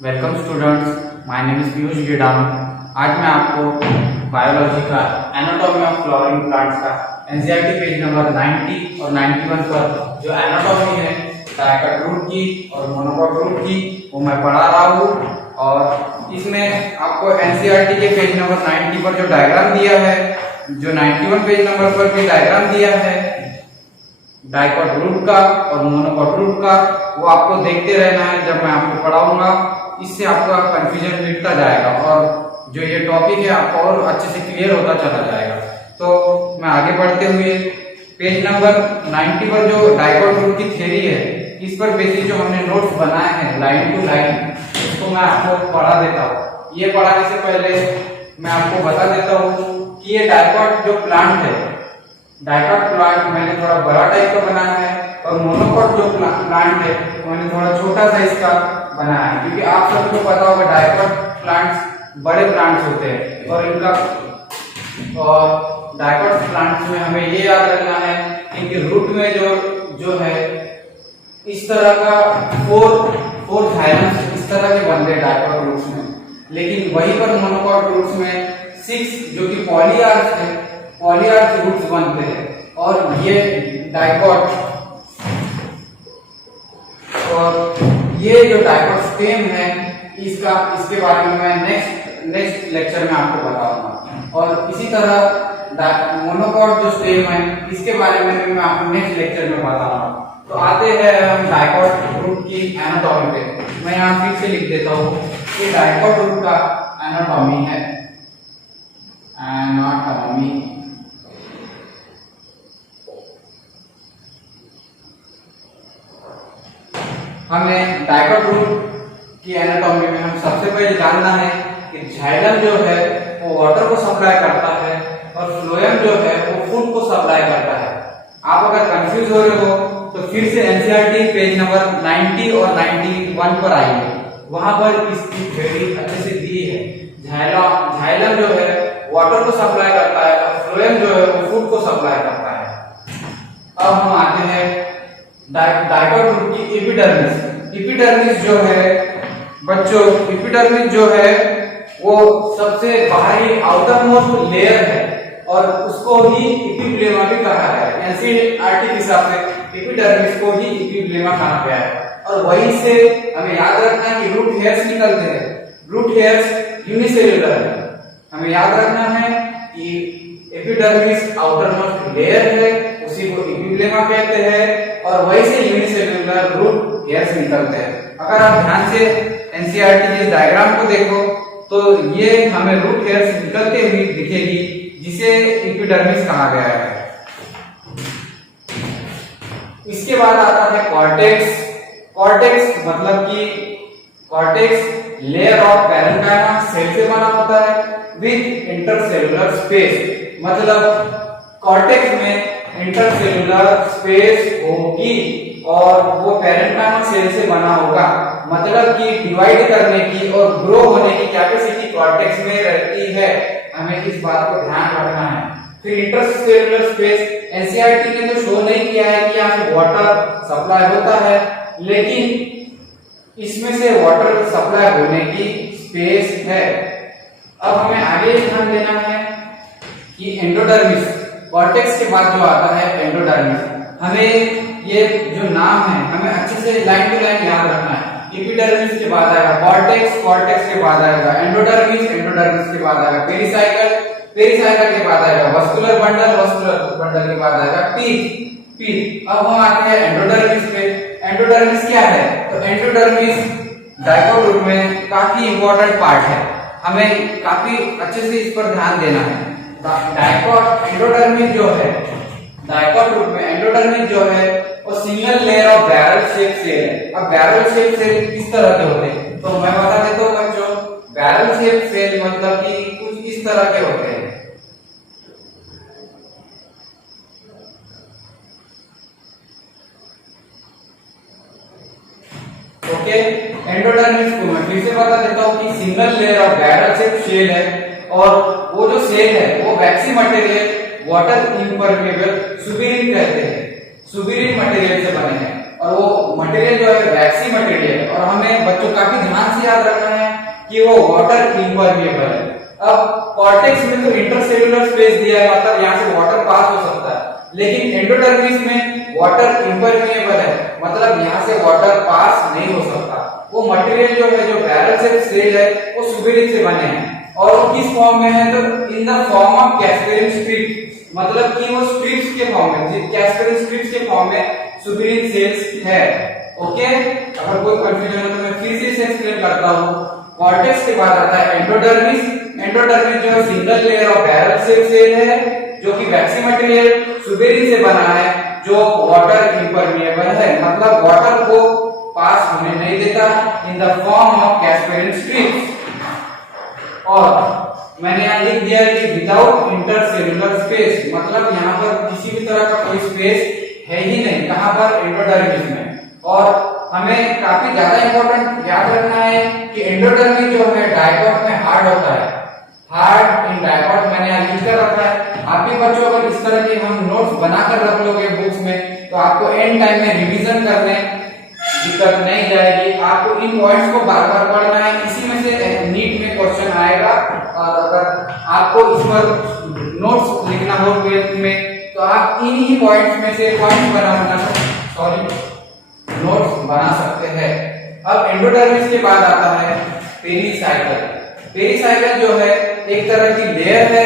Welcome students, my name is Piyush Gedam. आज मैं आपको बायोलॉजी का एनाटॉमी ऑफ फ्लावरिंग प्लांट्स का एनसीईआरटी पेज नंबर 90 और 91 पर जो एनाटॉमी है डायकॉट रूट की और मोनोकॉट रूट की वो मैं पढ़ा रहा हूँ। और इसमें आपको एनसीईआरटी के पेज नंबर 90 पर जो डायग्राम दिया है, जो 91 पेज नंबर पर भी डायग्राम दिया है डायकॉट रूट का और मोनोकॉट रूट का, वो आपको देखते रहना है जब मैं आपको पढ़ाऊंगा। इससे आपका कंफ्यूजन मिटता जाएगा और जो ये टॉपिक है आपको और अच्छे से क्लियर होता चला जाएगा। तो मैं आगे बढ़ते हुए पेज नंबर 90 पर जो डायकॉट रूट की थ्योरी है, इस पर बेसिस जो हमने नोट्स बनाए हैं लाइन टू लाइन, उसको मैं आपको पढ़ा देता हूँ। ये पढ़ाने से पहले मैं आपको बता देता हूँ कि ये डायकॉट जो प्लांट है, डायकॉट प्लांट मैंने थोड़ा बड़ा टाइप का बनाया है और मोनोकॉट जो प्लांट है मैंने थोड़ा छोटा साइज का बनाया है, क्योंकि आप सबको पता होगा डायकॉट प्लांट्स बड़े प्लांट्स होते हैं और इनका और डायकॉट प्लांट्स में हमें ये याद रखना है इनके रूट में जो है इस तरह का फोर जाइलम्स इस तरह के बनते हैं डायकॉट रूट्स में, लेकिन वहीं पर मोनोकॉट रूट्स में 6 जो कि पॉलीआर्च है, पॉलीआर्च रूट्स बनते हैं। और ये डायकॉट और ये जो डायकॉट स्टेम है इसके बारे में मैं नेक्स्ट लेक्चर में आपको बताऊंगा। और इसी तरह मोनोकॉट जो स्टेम है इसके बारे में भी मैं आपको नेक्स्ट लेक्चर में बताऊंगा। तो आते हैं हम डायकॉट रूट की एनाटॉमी पे। मैं यहाँ फिर से लिख देता हूँ कि डायकॉट रूट का एनाटॉमी है, एनाटॉमी हमें डायकॉट रूट की एनाटॉमी में हम सबसे पहले जानना है कि जाइलम जो है वो वाटर को सप्लाई करता है और फ्लोएम जो है वो फूड को सप्लाई करता है। आप अगर कंफ्यूज हो रहे हो तो फिर से एनसीईआरटी पेज नंबर 90 और 91 पर आइए, वहां पर इसकी थ्योरी अच्छे से दी है। जाइलम जो है वाटर को सप्लाई करता है और फ्लोएम जो है वो फूड को सप्लाई करता है। अब हम आते हैं डायकॉट रूट की एपिडर्मिस। एपिडर्मिस जो है बच्चों, एपिडर्मिस जो है वो सबसे बाहरी आउटर मोस्ट लेयर है और उसको ही एपिब्लेमा भी कहा गया है। एनसीईआरटी के हिसाब से एपिडर्मिस को ही एपिब्लेमा कहा गया है। और वहीं से हमें याद रखना है कि रूट हेयर्स निकलते हैं। रूट हेयर्स यूनिसेल्युलर है, हमें याद रखना है कि एपिडर्मिस आउटर मोस्ट लेयर है, उसी को एपिब्लेमा कहते हैं और वहीं से यूनिसेल्युलर रूट हेयर्स निकलते हैं। अगर आप ध्यान से एनसीईआरटी के डायग्राम को देखो तो ये हमें रूट हेयर्स निकलते हुए दिखेगी, जिसे एपिडर्मिस कहा गया है। इसके बाद आता है कॉर्टेक्स। कॉर्टेक्स मतलब कि cortex layer of parenchyma cell से बना होता है विद इंटरसेलुलर स्पेस। मतलब कॉर्टेक्स में इंटरसेलुलर स्पेस होगी और वो पैरेन्काइमा सेल से बना होगा। मतलब कि डिवाइड करने की और ग्रो होने की कैपेसिटी कॉर्टेक्स में रहती है, हमें इस बात को ध्यान रखना है। फिर इंटरसेलुलर स्पेस एनसीईआरटी ने तो शो नहीं किया है कि यहाँ से वाटर सप्लाई होता है, लेकिन इसमें से वाटर सप्लाई होने की स्पेस है। अब हमें आगे ध्यान देना है कि एंडोडर्मिस, कॉर्टेक्स के बाद जो आता है एंडोडर्मिस। हमें ये जो नाम है हमें अच्छे से लाइन टू लाइन याद रखना है। एपिडर्मिस के बाद आएगा कॉर्टेक्स, कॉर्टेक्स के बाद आएगा एंडोडर्मिस, एंडोडर्मिस के बाद आएगा पेरिसाइकल, पेरिसाइकल के बाद आएगा वस्कुलर बंडल, वस्कुलर बंडल के बाद आएगा टीथ। अब हम आते हैं एंडोडर्मिस पे। एंडोडर्मिस क्या है? तो एंडोडर्मिस डायकॉट रूट में काफी इंपॉर्टेंट पार्ट है, हमें काफी अच्छे से इस पर ध्यान देना है। डायकॉट एंडोडर्मिस जो है डायकॉट रूट में एंडोडर्मिस जो है वो single layer of barrel shape cell है। अब बैरल शेप सेल किस तरह के होते हैं तो मैं बता देता हूँ बच्चों। बैरल शेप सेल मतलब कि कुछ इस तरह के होते हैं। ओके, एंडोडर्मिस को मैं फिर से बता देता हूँ कि single layer of barrel shape cell है और वो जो सेल है वो waxy material water impermeable suberin कहते हैं, सुबेरिन मटेरियल से बने हैं और वो मटेरियल जो है वैक्सी मटेरियल। और हमें बच्चों काफी ध्यान से याद रखना है कि वो वाटर इम्परमिएबल है। अब कॉर्टेक्स में तो इंटरसेल्युलर स्पेस दिया है, मतलब यहाँ से वाटर पास हो सकता है, लेकिन एंडोडर्मिस में वाटर इम्परमिएबल है, मतलब यहाँ से वाटर पास नहीं हो सकता। वो मटेरियल जो है, जो बैरल शेप सेल है, वो सुबेरिन से बने हैं और किस फॉर्म में है, तो in the form of Casparian strip, मतलब कि वो स्ट्रिप्स के फॉर्म में, कैस्पेरिन स्ट्रिप्स के फॉर्म में सुबेरिन सेल्स है। ओके, अगर कोई कंफ्यूजन हो तो मैं फिर से इसे एक्सप्लेन करता हूँ। कॉर्टेक्स के बाद आता है एंडोडर्मिस। एंडोडर्मिस जो है single layer of barrel shape cell है, जो कि वैक्सी मटेरियल सुबेरिन से बना है, जो वाटर इम्परमिएबल है, मतलब वाटर को पास होने नहीं देता, in the form of Casparian strips. और मैंने यहाँ लिख दिया है कि विदाउट इंटरसेल्युलर स्पेस, मतलब यहाँ पर किसी भी तरह का कोई स्पेस है ही नहीं, कहां पर, एंडोडर्मिस में। और हमें काफी ज्यादा इंपॉर्टेंट याद रखना है कि एंडोडर्मिस जो है डायकॉट में हार्ड होता है, हार्ड इन डायकॉट मैंने यहाँ लिख कर रखा है। आप भी बच्चों अगर इस तरह के हम नोट्स बनाकर रख लोगे बुक्स में, तो आपको एंड टाइम में रिवीजन करने दिक्कत नहीं जाएगी। आपको इन पॉइंट्स को बार बार पढ़ना है, इसी में से नीट में क्वेश्चन आएगा। और अगर आपको इस पर नोट्स लिखना हो 12th में, तो आप इन ही पॉइंट्स में से पॉइंट्स नोट्स बना सकते हैं। अब एंडोडर्मिस के बाद आता है पेरिसाइकल। पेरिसाइकल जो है एक तरह की लेयर है।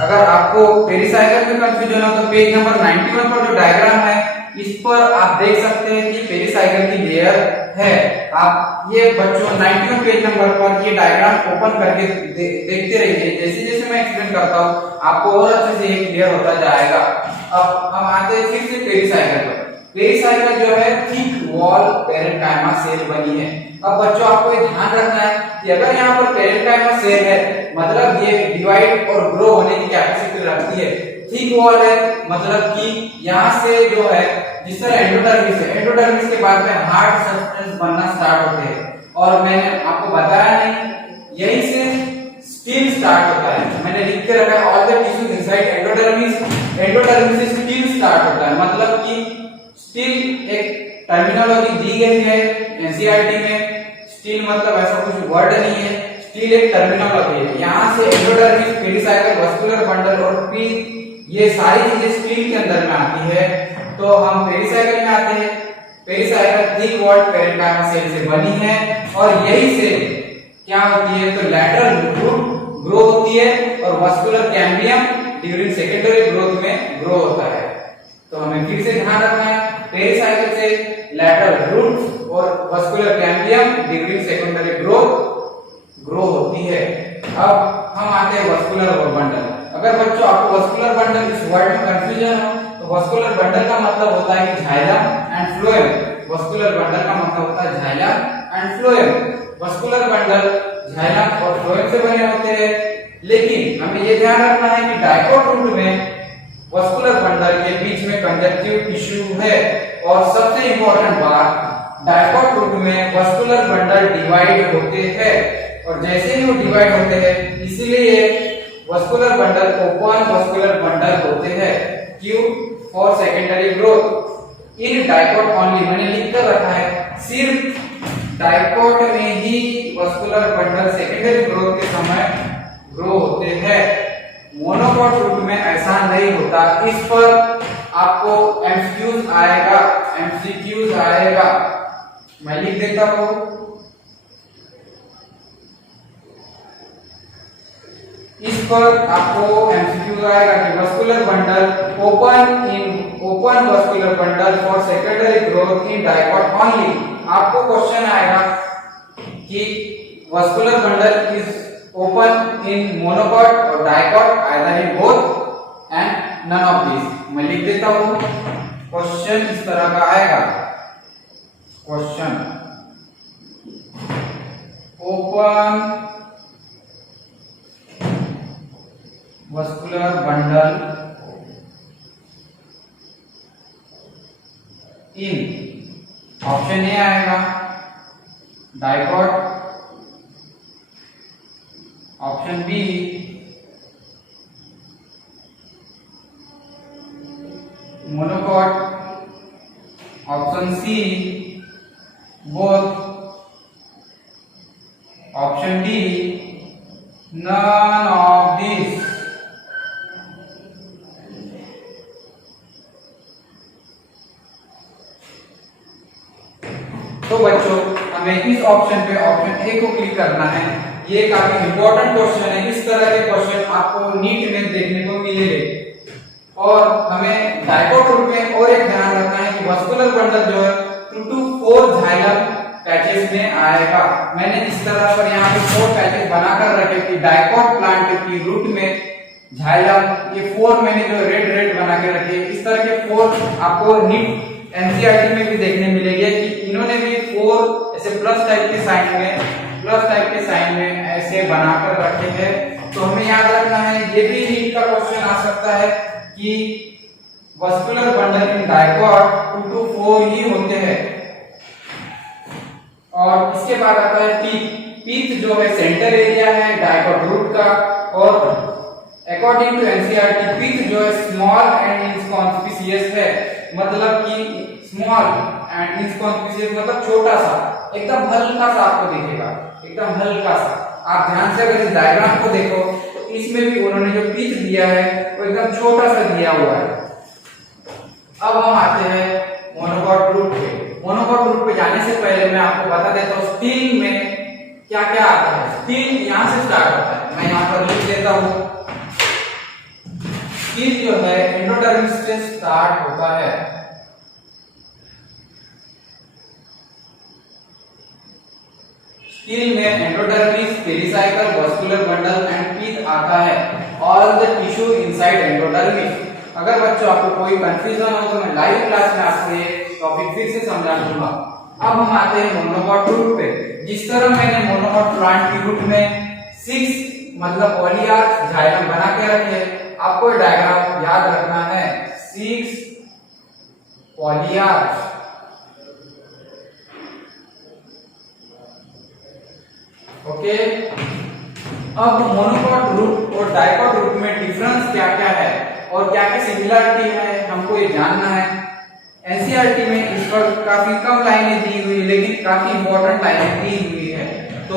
अगर आपको पेरिसाइकल में कंफ्यूजन हो तो पेज नंबर 91 पर जो डायग्राम है, इस पर आप देख सकते हैं कि पेरिसाइकल की लेयर है। आप ये बच्चों 91 पेज नंबर पर ये डायग्राम ओपन करके देखते रहिए, जैसे जैसे मैं एक्सप्लेन करता हूँ आपको और अच्छे से ये क्लियर होता जाएगा। अब हम आते हैं फिर से पेरिसाइकल पर। पेरिसाइकल जो है थिक वॉल पेरेन्काइमा सेल बनी है। अब बच्चों आपको ये ध्यान रखना है कि अगर यहाँ पर पेरेन्काइमा सेल है, मतलब ये डिवाइड और ग्रो होने की कैपेसिटी रखती है। थिक वॉल है, मतलब कि यहाँ से जो है, जिस तरह एंडोडर्मिस है, एंडोडर्मिस के बाद में हार्ड सब्सटेंस बनना स्टार्ट होते हैं। और मैंने आपको बताया नहीं, यहीं से स्टील स्टार्ट होता है। मैंने लिख के रखा है all the tissues inside endodermis, endodermis से स्टील स्टार्ट होता है, मतलब कि स्टील एक टर्मिनोलॉजी दी गई है एनसीईआरटी में। स्टील मतलब ऐसा कुछ वर्ड नहीं है, स्टील एक टर्मिनोलॉजी है। यहाँ से एंडोडर्मिस, पेरिसाइकल, वास्कुलर बंडल और पीथ, ये सारी चीजें स्टील के अंदर में आती है। तो हम पेरिसाइकल में आते हैं। Pericycle thick walled parenchyma cell से बनी है और यही से क्या होती है, तो लैटरल रूट ग्रो होती है और vascular cambium during secondary growth में ग्रो होता है। तो हमें फिर से ध्यान रखना है, पेरिसाइकल से लैटरल रूट्स और vascular cambium during secondary growth grow होती है। अब हम आते हैं वास्कुलर बंडल। अगर बच्चों आपको वास्कुलर बंडल इस वर्ड में कंफ्यूजन हो, तो वास्कुलर बंडल का मतलब होता है कि xylem and phloem. Vascular bundle का मतलब होता है xylem and phloem. Vascular bundle xylem और फ्लोएम से बने होते हैं, लेकिन हमें यह ध्यान रखना है कि डायकॉट रूट में वास्कुलर बंडल के बीच में कंजक्टिव टिश्यू है। और सबसे इंपॉर्टेंट बात, डायकॉट रूट में वास्कुलर बंडल डिवाइड होते हैं, और जैसे ही वो डिवाइड होते हैं, इसीलिए vascular bundle open vascular bundle होते हैं। क्यों? For secondary growth in dicot only. मैंने लिख कर रखा है सिर्फ डायकॉट में ही वास्कुलर बंडल सेकेंडरी ग्रोथ के समय ग्रो होते हैं। मोनोकॉट रूट में ऐसा नहीं होता। इस पर आपको एमसीक्यूज आएगा, मैं लिख देता हूं। इस पर आपको एमसीक्यू आएगा कि vascular bundle open vascular bundle for secondary growth in dicot only. आपको क्वेश्चन आएगा कि vascular bundle is open in monocot और dicot, either in both and none of this. मैं लिख देता हूं, क्वेश्चन इस तरह का आएगा। Question open vascular bundle in, option A आएगा dicot, option B monocot, option C both, option D none of this. तो बच्चों हमें इस ऑप्शन पे ऑप्शन ए को क्लिक करना है। ये काफी इंपॉर्टेंट क्वेश्चन है, इस तरह के क्वेश्चन आपको नीट में देखने को मिलेंगे। और हमें डायकोट रूप में और एक ध्यान रखना है कि वस्कुलर बंडल जो है 2 to 4 जाइलम पैचेस में आएगा। मैंने इस तरह पर यहाँ पे 4 पैचेस बनाकर रखे कि डायकोट प्लांट की रूट में जाइलम, ये 4 मैंने जो रेड रेड बना के रखे। इस तरह के 4 आपको नीट एनसीईआरटी में भी देखने मिलेंगे कि इन्होंने भी 4 ऐसे प्लस टाइप के साइन में ऐसे बनाकर रखे हैं। तो हमें याद रखना है, ये भी नीट का क्वेश्चन आ सकता है कि vascular bundle in dicot 2 to 4 ही होते हैं। और इसके बाद आता है पीथ जो है सेंटर एरिया है डायकोट रूट का। और अकॉर्डिंग टू एनसीईआरटी पीथ जो है स्मॉल एंड इनकॉन्स्पिशियस है, मतलब कि स्मॉल एंड इनकॉन्स्पिशियस मतलब छोटा सा, एकदम हल्का सा आपको दिखेगा, एकदम हल्का सा। आप ध्यान से अगर इस डायग्राम को देखो तो इसमें भी उन्होंने जो पीथ दिया है वो एकदम छोटा सा दिया हुआ है। अब हम आते हैं मोनोकॉट रूट पे। मोनोकॉट रूट पे जाने से पहले मैं आपको बता देता हूँ स्टील में क्या क्या आता है। स्टील यहाँ से स्टार्ट होता है, मैं यहाँ पर लिख देता हूँ। स्टील जो है एंडोडर्मिस से स्टार्ट होता है। स्टील में endodermis, pericycle, vascular bundle and pith आता है। All the tissue inside endodermis. अगर बच्चों आपको कोई कंफ्यूजन हो तो मैं लाइव क्लास में आपको ये टॉपिक फिर से समझा दूंगा। अब हम आते हैं मोनोकॉट रूट पे। जिस तरह मैंने मोनोकॉट प्लांट की रूट में 6 मतलब पॉलीआर्च जाइलम बना के रखे, आपको डायग्राम याद रखना है। 6 पॉलीआर्च, ओके। अब मोनोकॉट रूट और डायकॉट रूट में डिफरेंस क्या क्या है और क्या क्या सिमिलरिटी है, हमको ये जानना है। एनसीईआरटी में इस पर काफी कम लाइनें दी हुई, लेकिन काफी इंपॉर्टेंट लाइनें दी हुई है। तो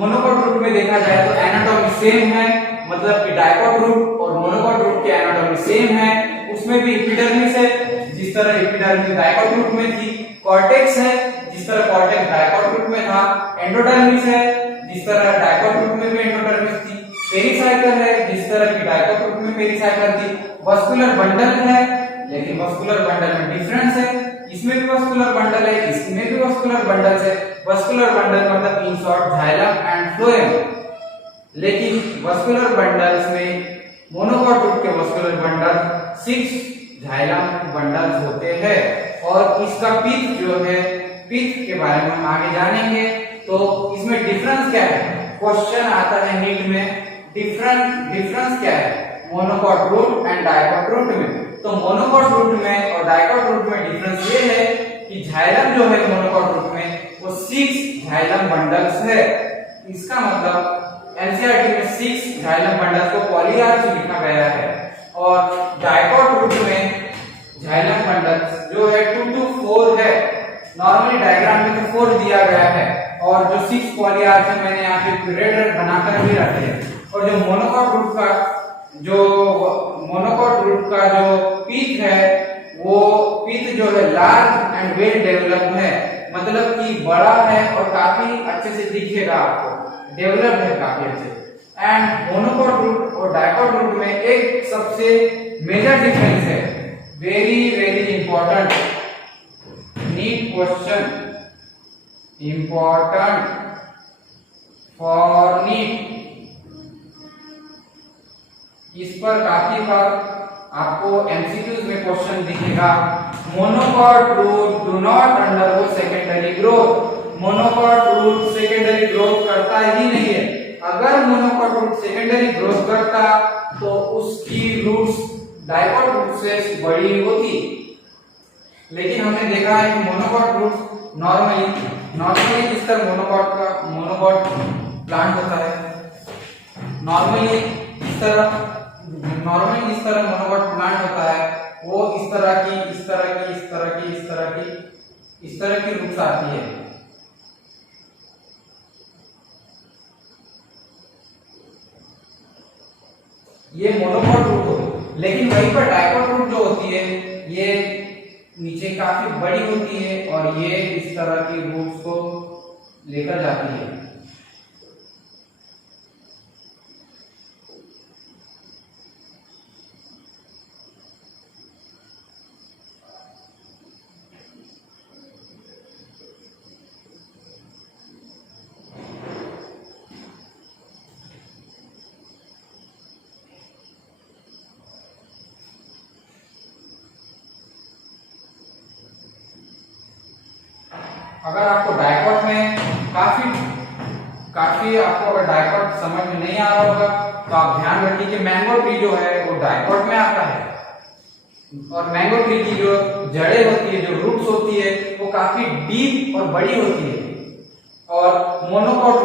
मोनोकॉट रूट में देखा जाए तो एनाटॉमी सेम है, मतलब कि डायकॉट रूट और मोनोकॉट रूट की एनाटॉमी सेम है। उसमें भी एपिडर्मिस है, जिस तरह एपिडर्मिस डायकॉट रूट में थी। कॉर्टेक्स है, जिस तरह कॉर्टेक्स डायकॉट रूट में था। एंडोडर्मिस है, जिस तरह डायकॉट रूट में भी एंडोडर्मिस थी। पेरिसाइकल है, जिस तरह की डायकॉट रूट में पेरिसाइकल थी। वस्कुलर बंडल है, लेकिन वस्कुलर बंडल में डिफरेंस है। इसमें भी वस्कुलर बंडल है, इसमें भी वस्कुलर बंडल है। वस्कुलर बंडल मतलब in short xylem and phloem. लेकिन वस्कुलर बंडल्स में मोनोकॉट रूट के वस्कुलर बंडल 6 जाइलम बंडल्स होते हैं। और इसका पीथ जो है, पीथ के बारे में हम आगे जानेंगे। तो इसमें डिफरेंस क्या है, क्वेश्चन आता है नीट में। डिफरेंस क्या है monocot root and dicot root में। तो मोनोकॉट रूट में और डायकॉट रूट में डिफरेंस ये है कि जाइलम जो है मोनोकॉट रूट में वो 6 जाइलम बंडल्स है। इसका मतलब एनसीईआरटी में 6 जाइलम बंडल्स को पॉलीआर्च लिखा गया है। और डायकॉट रूट में जाइलम बंडल्स जो है 2 to 4 है। नॉर्मली डायग्राम में तो 4 दिया गया है, और जो 6 पॉलीआर्च है मैंने यहाँ पे रेड रेड बनाकर भी रखे हैं। और जो मोनोकॉट रूट का जो पीथ है, वो पीथ जो है लार्ज एंड वेल डेवलप्ड है, मतलब कि बड़ा है और काफी अच्छे से दिखेगा आपको, डेवलप्ड है काफी अच्छे। एंड मोनोकॉट रूट और डायकॉट रूट में एक सबसे मेजर डिफरेंस है, very very important NEET question, important for NEET. इस पर काफी बार आपको एमसीक्यूज में क्वेश्चन दिखेगा। Monocot root do not undergo secondary growth. Monocot root secondary growth करता ही नहीं है। अगर मोनोकॉट रूट सेकेंडरी ग्रोथ करता तो उसकी रूट्स डायकॉट रूट से बड़ी होती। लेकिन हमने देखा है कि मोनोकॉट रूट नॉर्मली इस तरह मोनोकॉट प्लांट होता है। नॉर्मली इस तरह मोनोकॉट प्लांट होता है। वो इस तरह की रूट्स आती है। ये मोनोकॉट रूट होगी। लेकिन वहीं पर डाइकॉट रूट जो होती है ये नीचे काफी बड़ी होती है और ये इस तरह की रूट्स को लेकर जाती है। अगर आपको डाइकॉट में काफी आपको अगर डाइकॉट समझ में नहीं आ रहा होगा तो आप ध्यान रखिए कि मैंगो ट्री जो है वो डाइकॉट में आता है और मैंगो ट्री की जो जड़ें होती है, जो रूट्स होती है वो काफी डीप और बड़ी होती है। और मोनोकॉट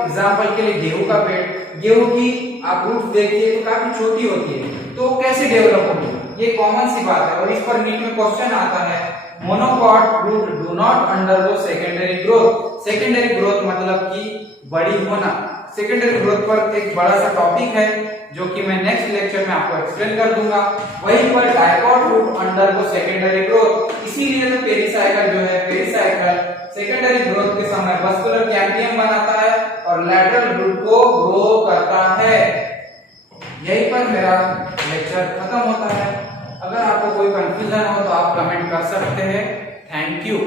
एग्जांपल के लिए गेहूं का पेड़, गेहूं की आप रूट्स देखिए तो काफी छोटी होती है, तो कैसे डेवलप होगी, ये कॉमन सी बात है। और इस पर नीट में क्वेश्चन आता है monocot root do not undergo secondary growth. Secondary growth मतलब कि बड़ी होना। सेकेंडरी ग्रोथ पर एक बड़ा सा टॉपिक है जो कि मैं नेक्स्ट लेक्चर में आपको एक्सप्लेन कर दूंगा। वहीं पर dicot root undergo secondary growth, इसीलिए तो पेरिसाइकल जो है, पेरिसाइकल सेकेंडरी ग्रोथ के समय वस्कुलर कैम्बियम बनाता है और लैटरल रूट को ग्रो करता है। यहीं पर मेरा लेक्चर खत्म होता है। अगर आपको कोई कंफ्यूजन हो तो आप कमेंट कर सकते हैं। Thank you.